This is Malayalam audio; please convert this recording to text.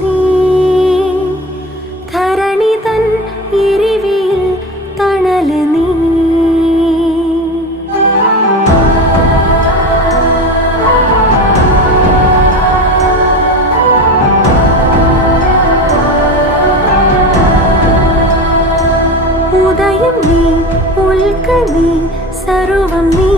നീ ധരണി തൻ എരിവിൽ തണല് നീ ഉദയം നീ ഉൽക്ക നീ സർവം നീ